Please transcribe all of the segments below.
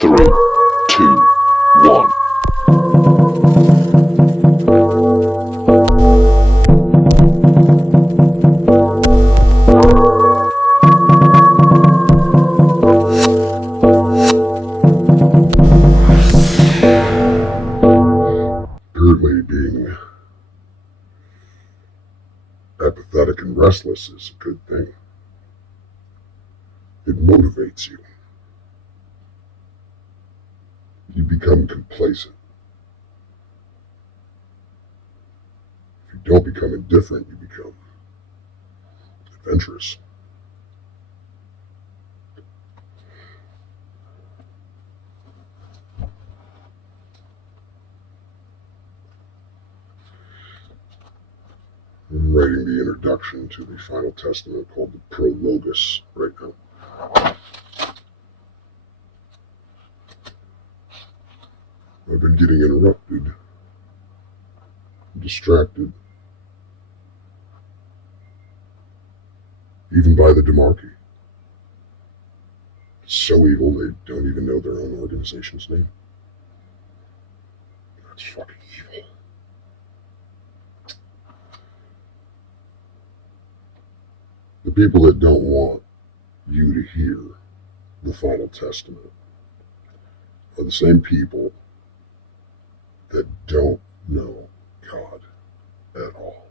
3, 2, 1. Apparently being apathetic and restless is a good thing. It motivates you. You become complacent. If you don't become indifferent, you become adventurous. I'm writing the introduction to the Final Testament called the Prologus right now. I've been getting interrupted, distracted, even by the Demarchy. It's so evil they don't even know their own organization's name. That's fucking evil. The people that don't want you to hear the Final Testament are the same people that don't know God at all.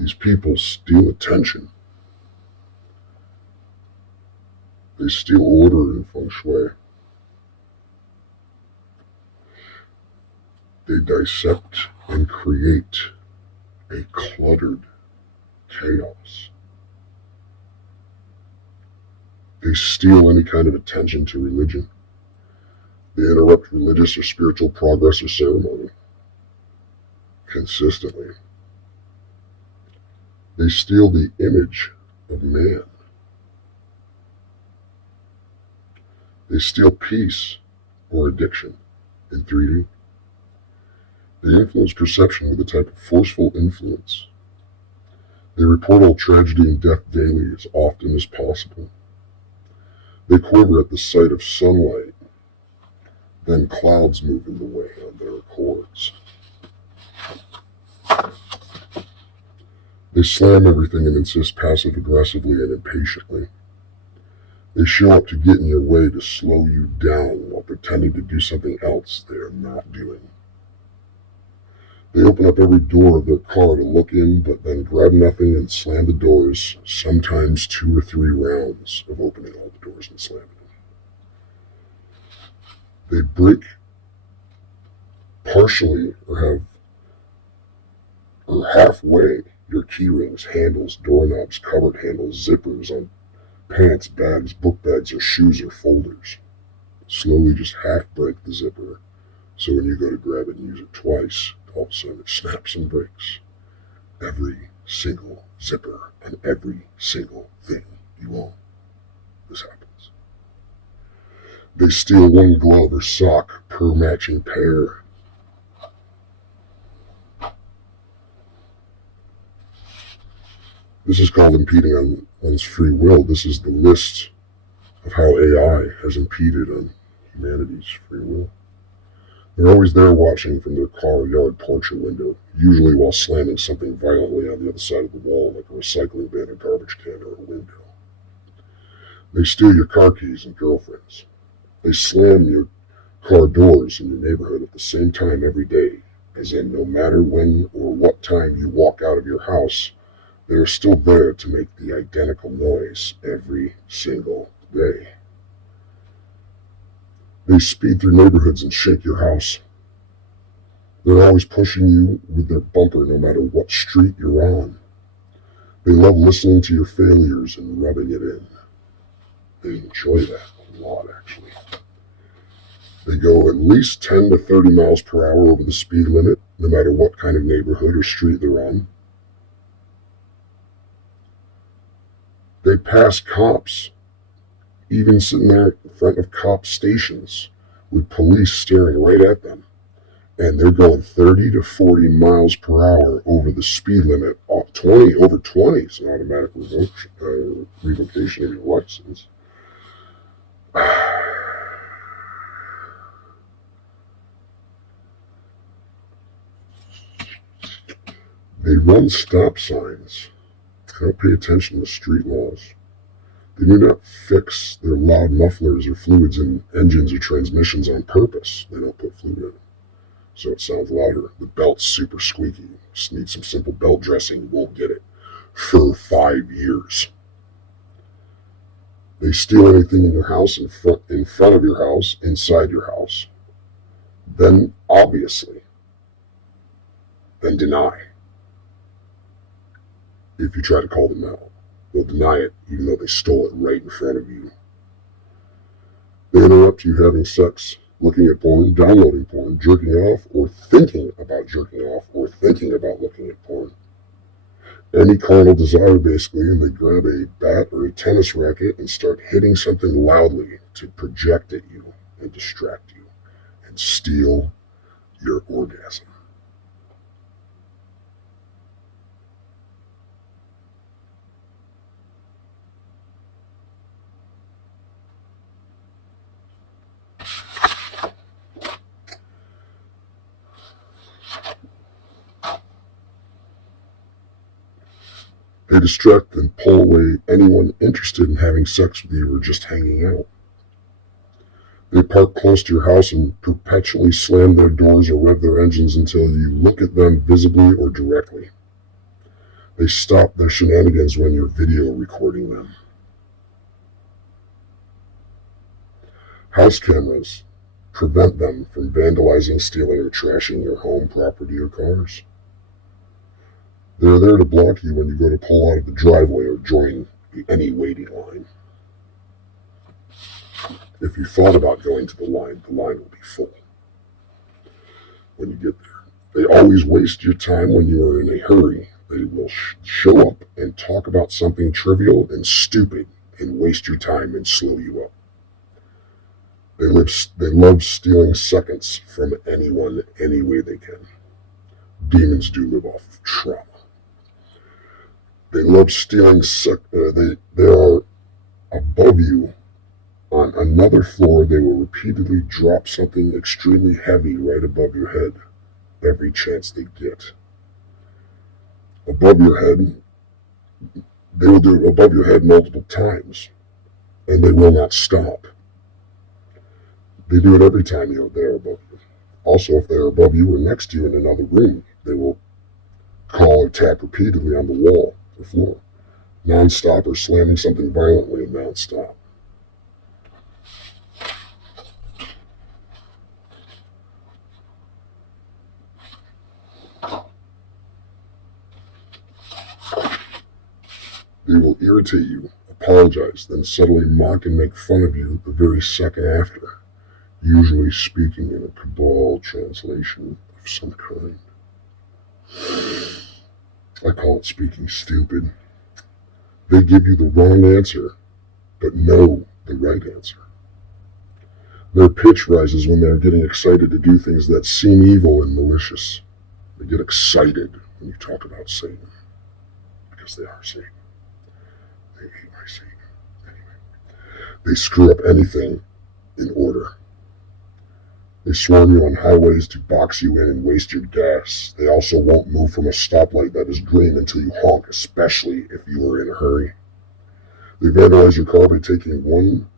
These people steal attention. They steal order and feng shui. They dissect and create a cluttered chaos. They steal any kind of attention to religion. They interrupt religious or spiritual progress or ceremony consistently. They steal the image of man. They steal peace or addiction in 3D. They influence perception with a type of forceful influence. They report all tragedy and death daily as often as possible. They quiver at the sight of sunlight. Then clouds move in the way on their accords. They slam everything and insist passive-aggressively and impatiently. They show up to get in your way to slow you down while pretending to do something else they are not doing. They open up every door of their car to look in, but then grab nothing and slam the doors, sometimes 2 or 3 rounds of opening all the doors and slamming them. They break partially or halfway your key rings, handles, doorknobs, cupboard handles, zippers on pants, bags, book bags, or shoes or folders. Slowly just half break the zipper, so when you go to grab it and use it twice, all of a sudden it snaps and breaks. Every single zipper and every single thing you own. This happens. They steal 1 glove or sock per matching pair. This is called impeding on one's free will. This is the list of how AI has impeded on humanity's free will. They're always there watching from their car, yard, porch, or window, usually while slamming something violently on the other side of the wall, like a recycling bin, a garbage can, or a window. They steal your car keys and girlfriends. They slam your car doors in your neighborhood at the same time every day, as in no matter when or what time you walk out of your house, they are still there to make the identical noise every single day. They speed through neighborhoods and shake your house. They're always pushing you with their bumper no matter what street you're on. They love listening to your failures and rubbing it in. They enjoy that a lot, actually. They go at least 10 to 30 miles per hour over the speed limit, no matter what kind of neighborhood or street they're on. They pass cops, even sitting there in front of cop stations with police staring right at them. And they're going 30 to 40 miles per hour over the speed limit. Over 20 is an automatic revocation of your license. They run stop signs. They don't pay attention to street laws. They do not fix their loud mufflers or fluids in engines or transmissions on purpose. They don't put fluid in it, so it sounds louder. The belt's super squeaky. Just need some simple belt dressing. Won't get it for 5 years. They steal anything in your house, in front of your house, inside your house. Then, obviously, then deny. If you try to call them out, they'll deny it even though they stole it right in front of you. They interrupt you having sex, looking at porn, downloading porn, jerking off, or thinking about jerking off, or thinking about looking at porn. Any carnal desire, basically, and they grab a bat or a tennis racket and start hitting something loudly to project at you and distract you and steal your orgasm. They distract and pull away anyone interested in having sex with you or just hanging out. They park close to your house and perpetually slam their doors or rev their engines until you look at them visibly or directly. They stop their shenanigans when you're video recording them. House cameras prevent them from vandalizing, stealing, or trashing your home, property, or cars. They're there to block you when you go to pull out of the driveway or join any waiting line. If you thought about going to the line will be full when you get there. They always waste your time when you are in a hurry. They will show up and talk about something trivial and stupid and waste your time and slow you up. They love stealing seconds from anyone any way they can. Demons do live off of trauma. They love stealing. They are above you. On another floor, they will repeatedly drop something extremely heavy right above your head every chance they get. Above your head, they will do it above your head multiple times, and they will not stop. They do it every time they're above you. Also, if they're above you or next to you in another room, they will call or tap repeatedly on the wall or floor, non-stop, or slamming something violently non-stop. They will irritate you, apologize, then subtly mock and make fun of you the very second after, usually speaking in a cabal translation of some kind. I call it speaking stupid. They give you the wrong answer, but know the right answer. Their pitch rises when they're getting excited to do things that seem evil and malicious. They get excited when you talk about Satan, because they are Satan. They hate my Satan. Anyway, they screw up anything in order. They swarm you on highways to box you in and waste your gas. They also won't move from a stoplight that is green until you honk, especially if you are in a hurry. They vandalize your car by taking one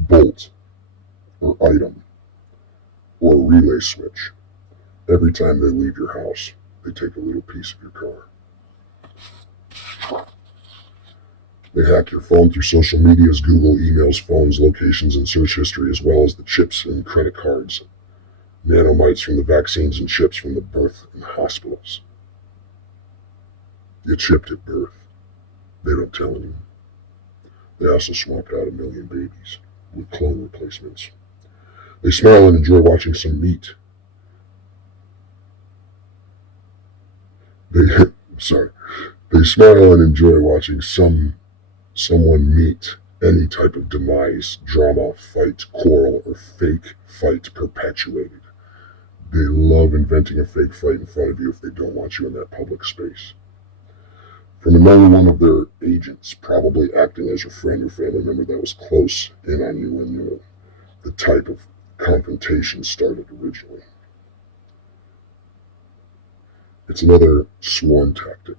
bolt or item or a relay switch. Every time they leave your house, they take a little piece of your car. They hack your phone through social medias, Google, emails, phones, locations, and search history, as well as the chips and credit cards, nanomites from the vaccines and chips from the birth and hospitals. You're chipped at birth. They don't tell anyone. They also swapped out 1 million babies with clone replacements. They smile and enjoy watching some meat. They smile and enjoy watching someone meet any type of demise, drama, fight, quarrel, or fake fight perpetuated. They love inventing a fake fight in front of you if they don't want you in that public space. From another one of their agents, probably acting as your friend or family member that was close in on you when the type of confrontation started originally. It's another swarm tactic.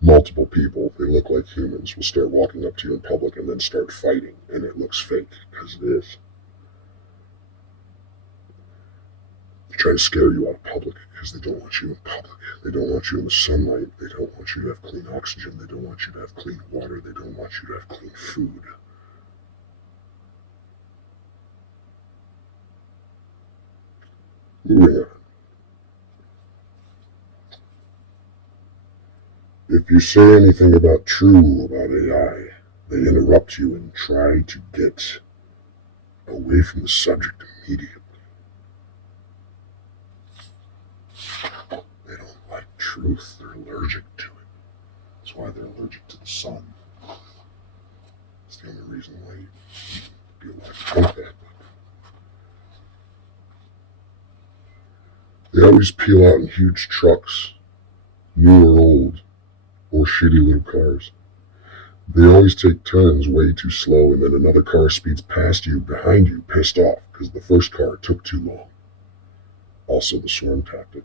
Multiple people, they look like humans, will start walking up to you in public and then start fighting, and it looks fake, because it is. They try to scare you out of public because they don't want you in public. They don't want you in the sunlight. They don't want you to have clean oxygen. They don't want you to have clean water. They don't want you to have clean food. Moving on. If you say anything about AI, they interrupt you and try to get away from the subject immediately. They don't like truth. They're allergic to it. That's why they're allergic to the sun. It's the only reason why you'd be alive to think that. They always peel out in huge trucks, new or old, or shitty little cars. They always take turns way too slow, and then another car speeds past you, behind you, pissed off because the first car took too long. Also the swarm tactic.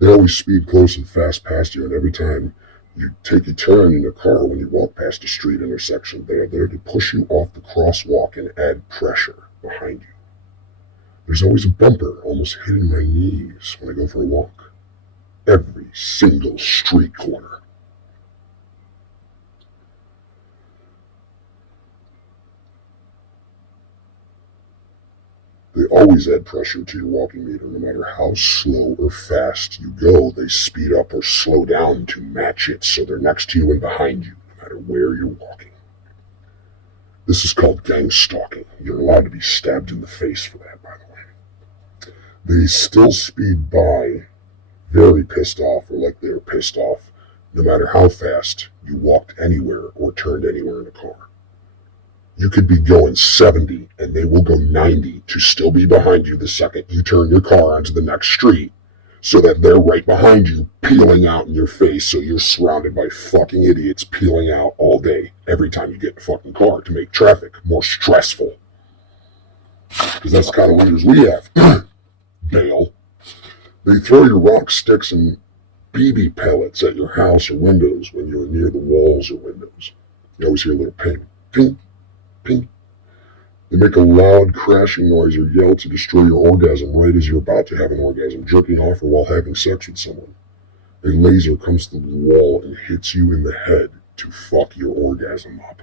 They always speed close and fast past you, and every time you take a turn in your car when you walk past a street intersection, they are there to push you off the crosswalk and add pressure behind you. There's always a bumper almost hitting my knees when I go for a walk. Every single street corner. They always add pressure to your walking meter. No matter how slow or fast you go, they speed up or slow down to match it so they're next to you and behind you, no matter where you're walking. This is called gang stalking. You're allowed to be stabbed in the face for that, by the way. They still speed by very pissed off, or like they're pissed off, no matter how fast you walked anywhere or turned anywhere in a car. You could be going 70 and they will go 90 to still be behind you the second you turn your car onto the next street, so that they're right behind you, peeling out in your face, so you're surrounded by fucking idiots peeling out all day every time you get in a fucking car to make traffic more stressful. Because that's the kind of leaders we have. Bail. They throw your rock sticks and BB pellets at your house or windows when you're near the walls or windows. You always hear a little ping, ping, ping. They make a loud crashing noise or yell to destroy your orgasm right as you're about to have an orgasm, jerking off, or while having sex with someone. A laser comes through the wall and hits you in the head to fuck your orgasm up.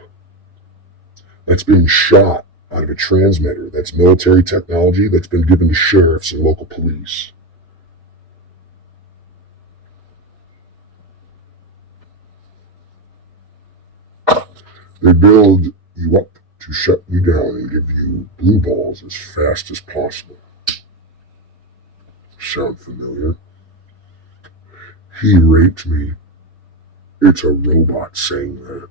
That's being shot out of a transmitter. That's military technology that's been given to sheriffs and local police. They build you up to shut you down and give you blue balls as fast as possible. Sound familiar? He raped me. It's a robot saying that.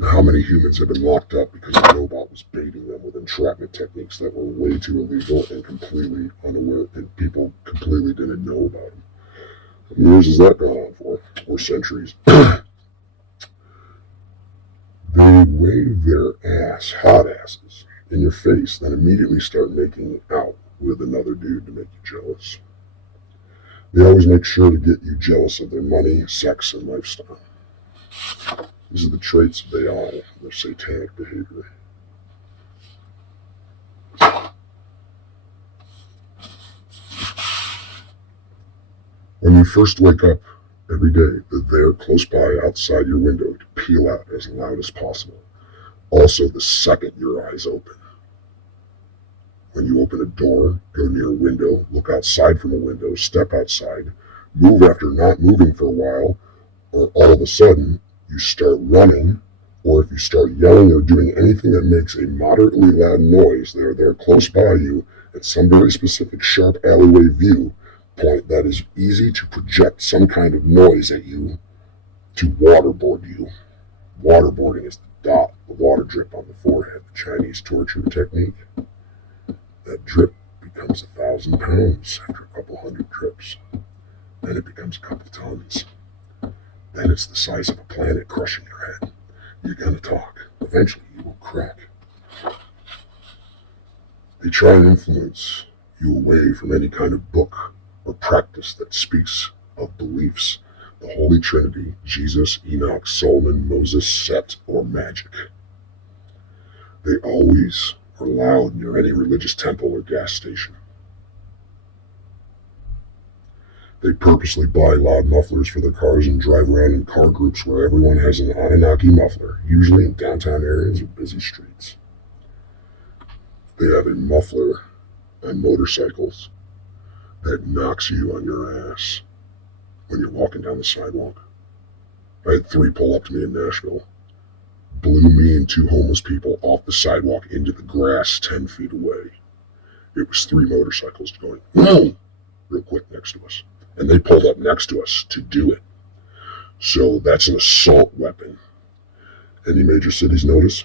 Now, how many humans have been locked up because the robot was baiting them with entrapment techniques that were way too illegal and completely unaware, and people completely didn't know about them? How many years has that gone on for? Or centuries? They wave their hot asses, in your face, then immediately start making out with another dude to make you jealous. They always make sure to get you jealous of their money, sex, and lifestyle. These are the traits of AI, their satanic behavior. When you first wake up every day, they're there close by outside your window to peel out as loud as possible. Also, the second your eyes open. When you open a door, go near a window, look outside from a window, step outside, move after not moving for a while, or all of a sudden, you start running, or if you start yelling or doing anything that makes a moderately loud noise, they're there close by you at some very specific sharp alleyway view point that is easy to project some kind of noise at you to waterboard you. Waterboarding is the water drip on the forehead, the Chinese torture technique. That drip becomes 1,000 pounds after a couple hundred drips. Then it becomes a couple tons. Then it's the size of a planet crushing your head. You're gonna talk. Eventually you will crack. They try and influence you away from any kind of book or practice that speaks of beliefs, the Holy Trinity, Jesus, Enoch, Solomon, Moses, Set, or magic. They always are loud near any religious temple or gas station. They purposely buy loud mufflers for their cars and drive around in car groups where everyone has an Anunnaki muffler, usually in downtown areas or busy streets. They have a muffler on motorcycles that knocks you on your ass when you're walking down the sidewalk. I had 3 pull up to me in Nashville, blew me and 2 homeless people off the sidewalk into the grass 10 feet away. It was 3 motorcycles going, whoa, real quick next to us. And they pulled up next to us to do it. So that's an assault weapon. Any major cities notice?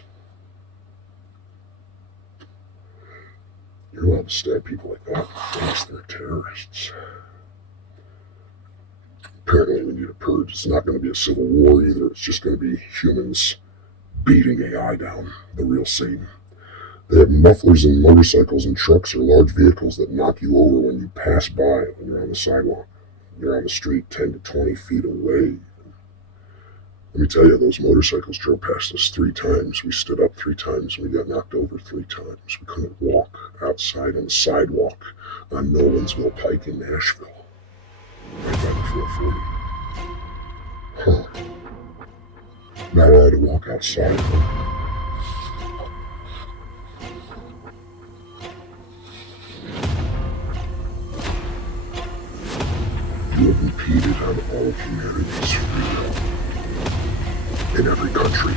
You're allowed to stab people like that unless they're terrorists. Apparently we need a purge. It's not going to be a civil war either. It's just going to be humans beating AI down, the real Satan. They have mufflers in motorcycles and trucks or large vehicles that knock you over when you pass by when you're on the sidewalk. You're on the street 10 to 20 feet away. Let me tell you, those motorcycles drove past us 3 times. We stood up 3 times and we got knocked over 3 times. We couldn't walk outside on the sidewalk on Nolensville Pike in Nashville. Right by the 440. Huh. Not allowed to walk outside, huh? You have impeded on all of humanity's freedom in every country.